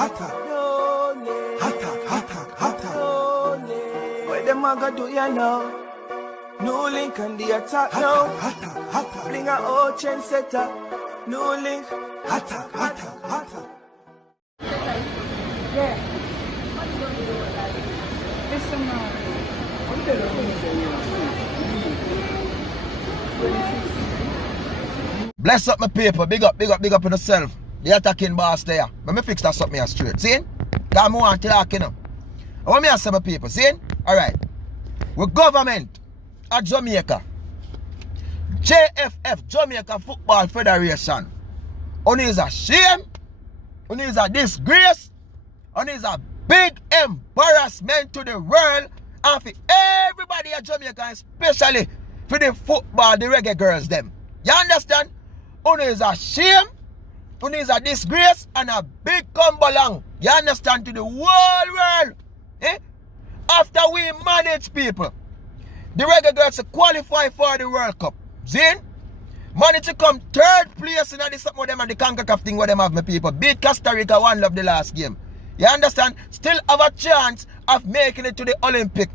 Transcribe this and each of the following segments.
What them a go do ya now? NEWLINK and the attack now. Bring a old chain setter. NEWLINK. Yeah. Listen now. Bless up my people. Big up on yourself. The attacking boss there. Let me fix that something here straight. See? Because I want to talk, you know. I want me to say my people. See? Alright. With government at Jamaica, JFF, Jamaica Football Federation, only is a shame, only is a disgrace, only is a big embarrassment to the world and for everybody at Jamaica, especially for the football, the reggae girls them. You understand? Only is a shame, only is a disgrace and a big along. You understand? To the whole world. Eh? After we manage people, the reggae girls to qualify for the World Cup. See? Manage to come third place in this something with them and the CONCACAF thing where them have my people. Beat Costa Rica 1-0 the last game. You understand? Still have a chance of making it to the Olympic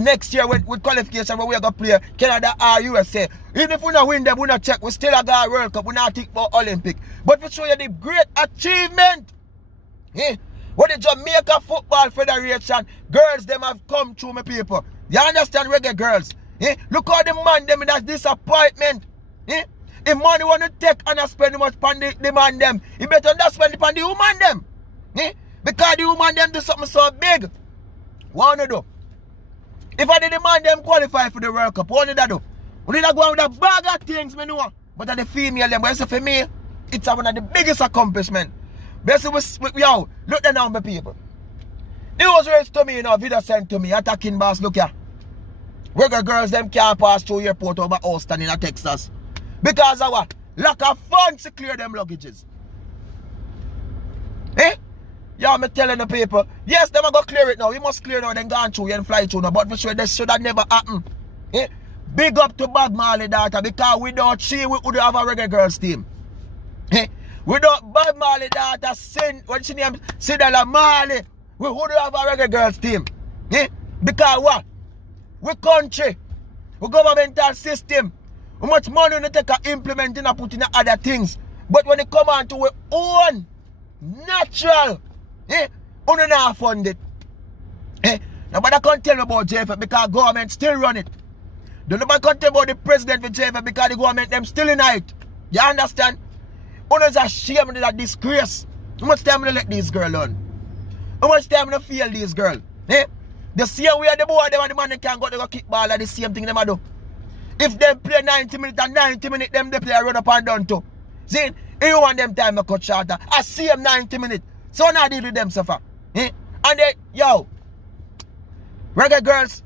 next year with qualification where we are going to play Canada or USA. Even if we don't win them, we don't check. We still have got a World Cup. We not think about Olympic. But we show you the great achievement. Eh? What the Jamaica Football Federation girls them have come through, my people. You understand, reggae girls? Eh? Look how the man them in that disappointment. Eh? The money want to take and spend much on the man them. He better not spend it on the woman them. Eh? Because the woman them do something so big. What want to do? If I did the man them qualify for the World Cup, what want to do? We need to go on with a bag of things, me know. But the female them, but for me, it's one of the biggest accomplishments. Basically, yo, look there now, my people. It was raised to me, you know, video sent to me, attacking boss, look here. Reggae girls, them can't pass through airport over Austin in Texas. Because of what? Lack of funds to clear them luggages. Eh? Yeah, I'm telling the people, yes, them are going to clear it now. We must clear now, then go on through and fly through now. But for sure, this should have never happened. Eh? Big up to Bob Marley daughter, because without she, we would have a reggae girls team. Eh? Without Bob Marley daughter, when she named Sidala Marley, we would have a reggae girls team. Eh? Because what? We country, we governmental system, how much money we take and implement and put in other things. But when it come on to our own natural, we not fund it. Nobody can tell me about JFF because government still run it. Nobody can tell about the president for JFF because the government them still in it. You understand? It's a shame and a disgrace. How much time we let these girls on? How much time we feel these girls? Eh? The same way the boy them and the man they can go to go kick ball and the same thing them do. If them play 90 minutes and 90 minutes, them they play a run up and down too. See, you want them time to cut shorter. I see them 90 minutes. So now deal with them suffer. Eh? And they, yo, reggae girls,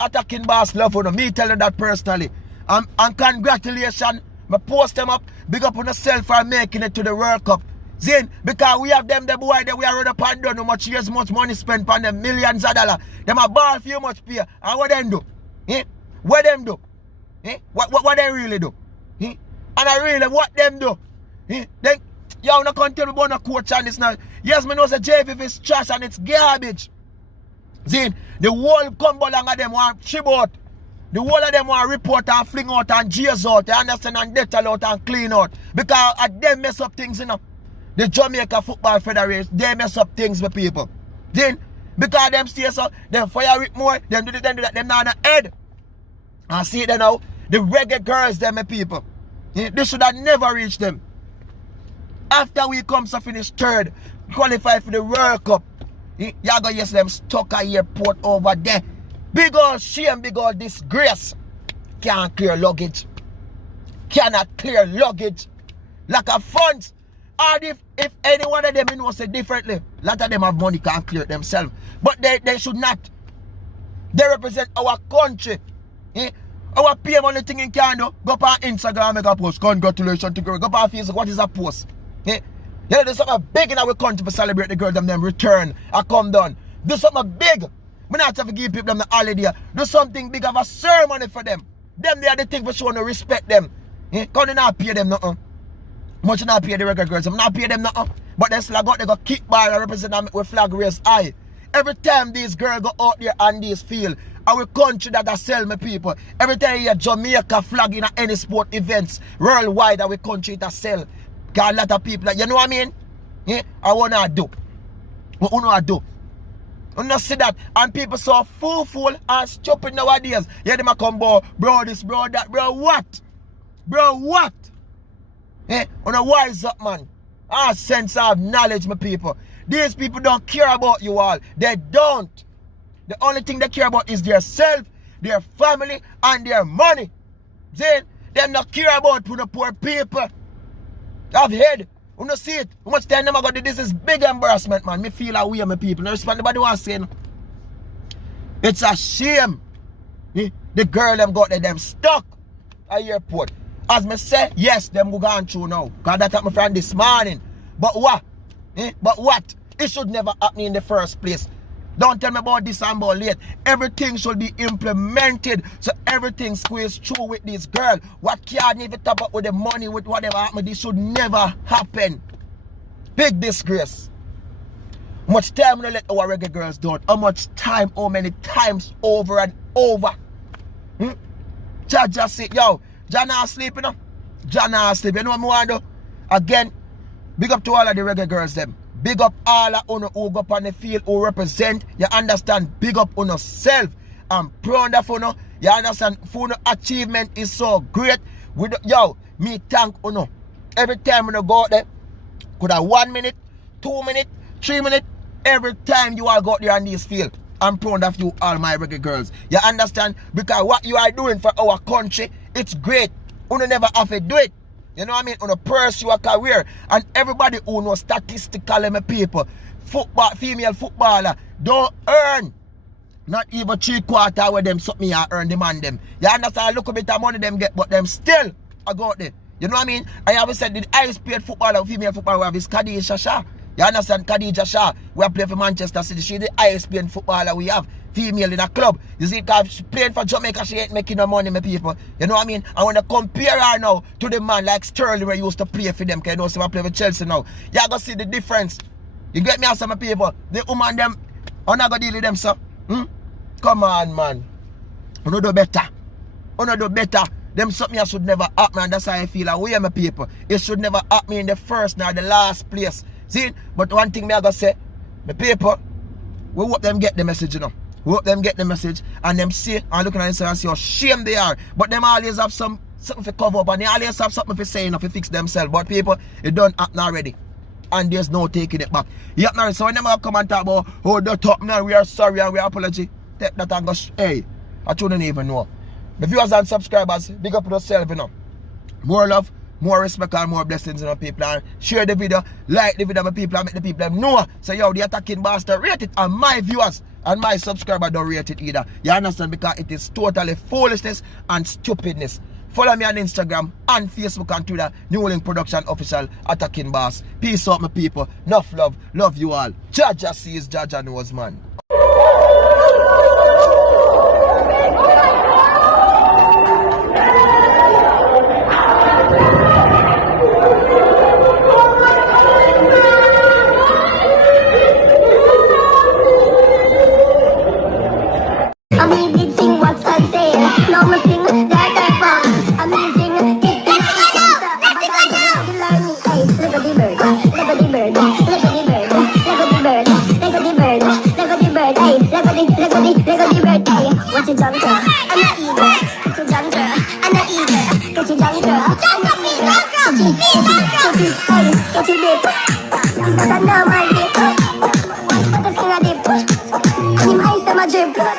attacking boss love for them. Me tell you that personally. And congratulations. I post them up. Big up on yourself for making it to the World Cup. Zin, because we have them, the boy that we are run up and down. How much years, much money spent on them, millions of dollars. Them a ball for you much pay. And what them do? Eh? What them do? Eh? What they really do? Eh? And I really, what them do? Eh? Then, y'all not can tell me about no coach on this now. Yes, me know the JFF is trash and it's garbage. Zin, the whole combo along of them want shib out. The whole of them want report and fling out and jails out. You understand? And detail out and clean out. Because they mess up things, you know. The Jamaica Football Federation, they mess up things with people. Then, because them stay so, them fire with more, them do this, them do that, them not on the head. And see it now, the reggae girls, them people. They should have never reached them. After we come to finish third, qualify for the World Cup, y'all gonna use them stuck at airport over there. Big old shame, big old disgrace. Can't clear luggage. Cannot clear luggage. Lack of funds. And if any one of them know say differently, a lot of them have money, can't clear it themselves. But they should not. They represent our country. Eh? Our PM only thing in can do, go up on Instagram, make a post. Congratulations to girl. Go up on Facebook, what is a post? Eh? You know, do something big in our country to celebrate the girl, them return and come down. Do something big. We not have to give people them the holiday. Do something big, have a ceremony for them. Them they are the thing for showing to respect them. Eh? Because they not pay them nothing. Much you not pay the Reggae Girlz. I'm not pay them nothing. But they still got they go kick bar and represent them with flag raise high. Every time these girls go out there on this field, our country that I sell my people. Every time you Jamaica flag in any sport events worldwide, our country that sell. Got a lot of people that, you know what I mean? Yeah, I wanna do. What you know do? You not see that, and people so fool and stupid nowadays. Yeah, them a come bro this, bro that, bro what? Bro what? Eh, you know wise up, man. Our sense of knowledge, my people. These people don't care about you all. They don't. The only thing they care about is their self, their family, and their money. Then them not care about the poor people. I've heard. You don't see it. How much time them I got this is big embarrassment, man. Me feel away, my people. No respond nobody want to say no. It's a shame. The girl them got them stuck at the airport. As me say, yes, them go gone through now. Because that happened my friend this morning. But what? But what? It should never happen in the first place. Don't tell me about this and about late. Everything should be implemented. So everything squeezed through with this girl. What can't even top up with the money, with whatever happened. This should never happen. Big disgrace. Much time we let our Reggae Girlz do it. How much time, how many times over and over. Just sit, yo. Jah not sleep, you know. Jah not sleep. You know what I want to do? Again, big up to all of the Reggae Girlz them. Big up all of you who go up on the field, who represent. You understand? Big up on yourself. I'm proud of you. You understand? For your achievement is so great. Yo, me thank you. Every time you go out there, could have 1 minute, 2 minutes, 3 minutes. Every time you all go out there on this field, I'm proud of you, all my Reggae Girlz. You understand? Because what you are doing for our country, it's great. You never have to do it. You know what I mean? On a pursue a career. And everybody who knows statistically, my people, female footballer don't earn not even 3/4 where them something you earn demand them. You understand? Look a bit of money them get, but them still I got there. You know what I mean? I always said the highest paid footballer, female footballer we have is Khadija Shah. You understand? Khadija Shah, we play for Manchester City. She's the highest paid footballer we have. Female in a club. You see, because she playing for Jamaica, she ain't making no money, my people. You know what I mean? I want to compare her now to the man like Sterling where he used to play for them. Because you know, so I play with Chelsea now. You got to see the difference. You get me out, some people. The woman them, I'm not going to deal with them, sir. Come on, man. You know do better. You know do better. Them something that should never happen, and that's how I feel away, my people. It should never happen in the first nor the last place. See? But one thing me I gotta say, my people, we hope them get the message, you know. We hope them get the message and them see and looking at themselves and see how shame they are. But them always have something to cover up and they always have something to say enough to fix themselves. But people, it don't happen already. And there's no taking it back. You know, so when them come and talk about, oh, the top now, we are sorry and we apology. Take that and go, hey, I shouldn't even know. The viewers and subscribers, big up yourself, you know. More love, more respect and more blessings, you know, people. And share the video, like the video, my people, and make the people know. So, yo, the attacking bastard, rate it. And my viewers and my subscribers don't rate it either. You understand? Because it is totally foolishness and stupidness. Follow me on Instagram and Facebook and Twitter. NEWLINK Production Official Attacking Boss. Peace out, my people. Enough love. Love you all. Jaja sees, Jaja knows, man. Drip.